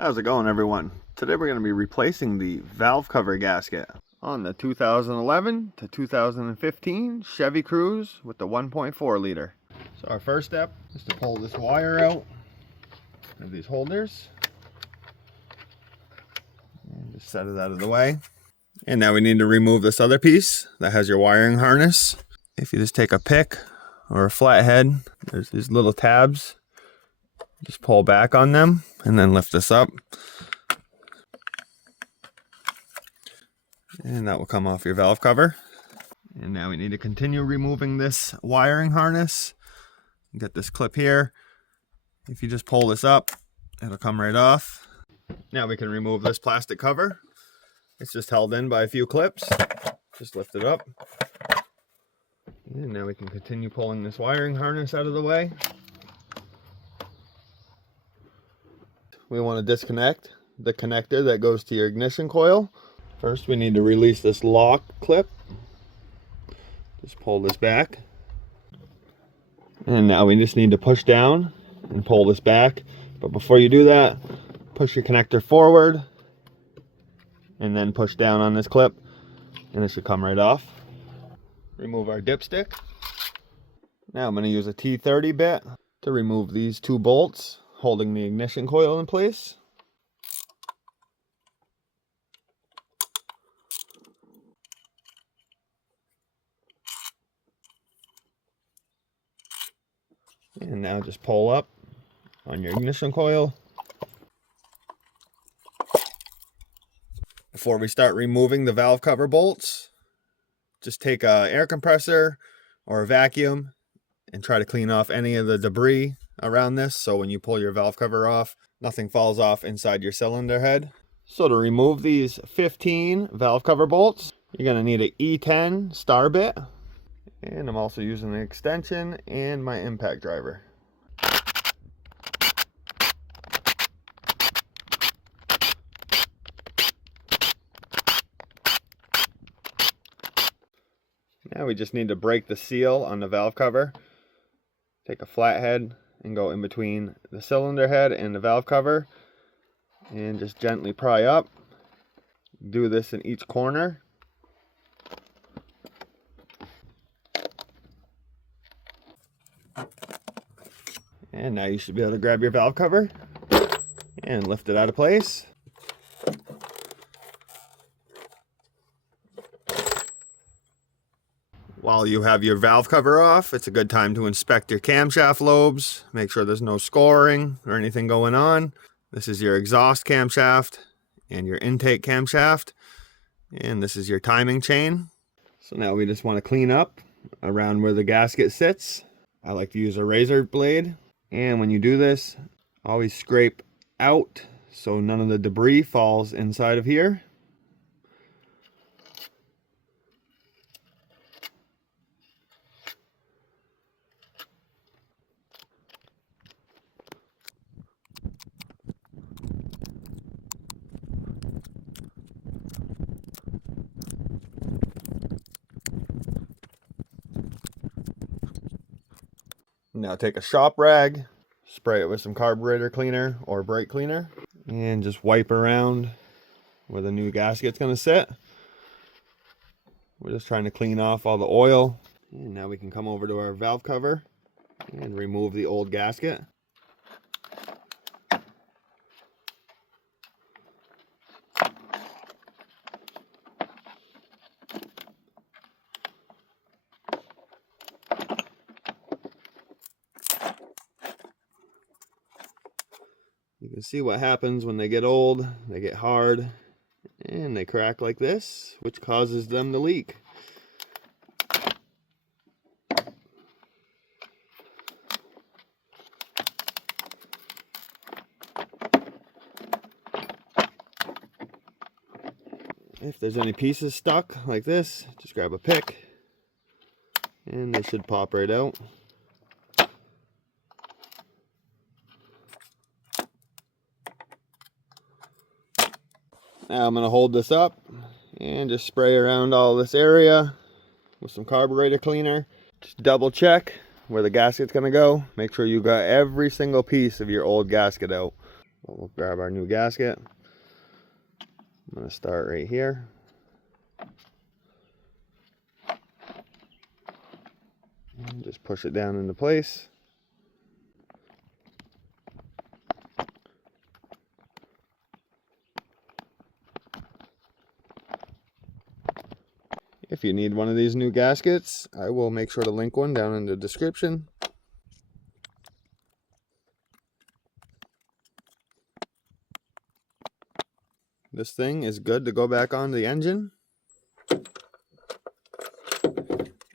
How's it going, everyone? Today we're going to be replacing the valve cover gasket on the 2011 to 2015 Chevy Cruze with the 1.4 liter. So our first step is to pull this wire out of these holders and just set it out of the way. And now we need to remove this other piece that has your wiring harness. If you just take a pick or a flathead, there's these little tabs. Just pull back on them and then lift this up. And that will come off your valve cover. And now we need to continue removing this wiring harness. Get this clip here. If you just pull this up, it'll come right off. Now we can remove this plastic cover. It's just held in by a few clips. Just lift it up. And now we can continue pulling this wiring harness out of the way. We want to disconnect the connector that goes to your ignition coil. First, we need to release this lock clip. Just pull this back. And now we just need to push down and pull this back. But before you do that, push your connector forward and then push down on this clip and it should come right off. Remove our dipstick. Now I'm going to use a T30 bit to remove these two bolts holding the ignition coil in place. And now just pull up on your ignition coil. Before we start removing the valve cover bolts, just take an air compressor or a vacuum and try to clean off any of the debris around this, so when you pull your valve cover off, nothing falls off inside your cylinder head. So to remove these 15 valve cover bolts, you're going to need an E10 star bit, and I'm also using the extension and my impact driver. Now we just need to break the seal on the valve cover. Take a flathead and go in between the cylinder head and the valve cover and just gently pry up. Do this in each corner. And now you should be able to grab your valve cover and lift it out of place. While you have your valve cover off, it's a good time to inspect your camshaft lobes. Make sure there's no scoring or anything going on. This is your exhaust camshaft and your intake camshaft. And this is your timing chain. So now we just want to clean up around where the gasket sits. I like to use a razor blade. And when you do this, always scrape out so none of the debris falls inside of here. Now take a shop rag, spray it with some carburetor cleaner or brake cleaner, and just wipe around where the new gasket's going to sit. We're just trying to clean off all the oil. And now we can come over to our valve cover and remove the old gasket. You can see what happens when they get old. They get hard and they crack like this, which causes them to leak. If there's any pieces stuck like this, just grab a pick and they should pop right out. Now I'm going to hold this up and just spray around all this area with some carburetor cleaner. Just double check where the gasket's going to go. Make sure you got every single piece of your old gasket out. We'll grab our new gasket. I'm going to start right here. And just push it down into place. If you need one of these new gaskets, I will make sure to link one down in the description. This thing is good to go back on the engine. And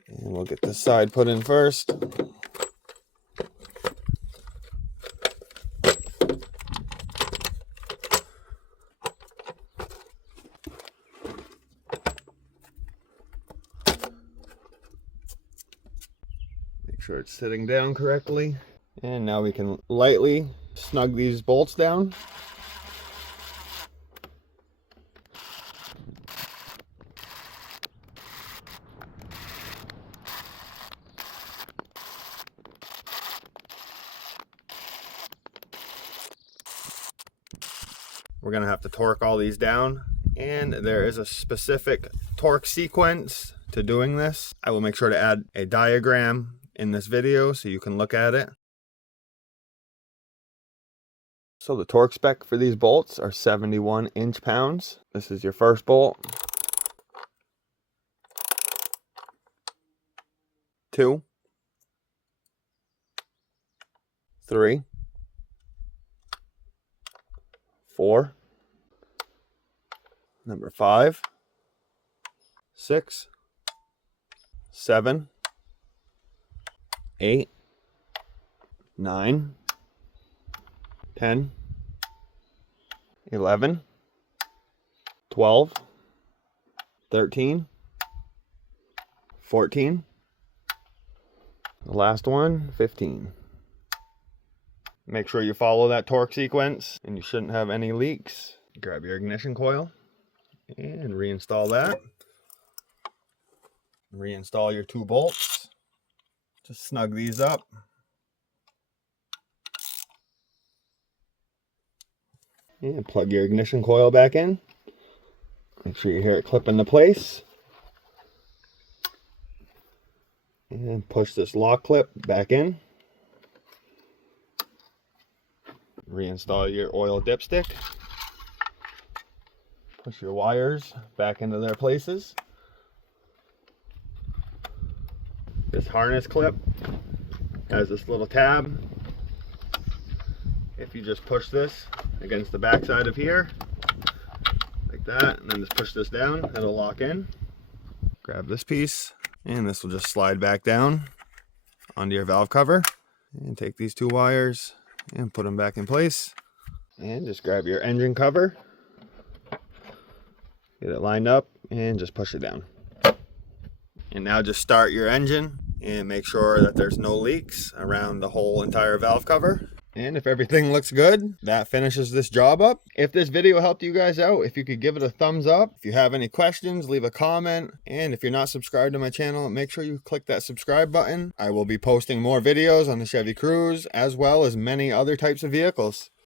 we'll get this side put in first. Make sure it's sitting down correctly. And now we can lightly snug these bolts down. We're going to have to torque all these down, and there is a specific torque sequence to doing this. I will make sure to add a diagram in this video so you can look at it. So the torque spec for these bolts are 71 inch-pounds. This is your first bolt. 2, 3, 4, number 5, 6, 7, 8, 9, 10, 11, 12, 13, 14, the last one, 15. Make sure you follow that torque sequence and you shouldn't have any leaks. Grab your ignition coil and reinstall that. Reinstall your 2 bolts. Just snug these up. And plug your ignition coil back in. Make sure you hear it clip into place. And push this lock clip back in. Reinstall your oil dipstick. Push your wires back into their places. This harness clip has this little tab. If you just push this against the back side of here, like that, and then just push this down, it'll lock in. Grab this piece, and this will just slide back down onto your valve cover. And take these 2 wires and put them back in place. And just grab your engine cover, get it lined up, and just push it down. And now just start your engine and make sure that there's no leaks around the whole entire valve cover. And if everything looks good, that finishes this job up. If this video helped you guys out, if you could give it a thumbs up. If you have any questions, leave a comment. And if you're not subscribed to my channel, make sure you click that subscribe button. I will be posting more videos on the Chevy Cruze, as well as many other types of vehicles.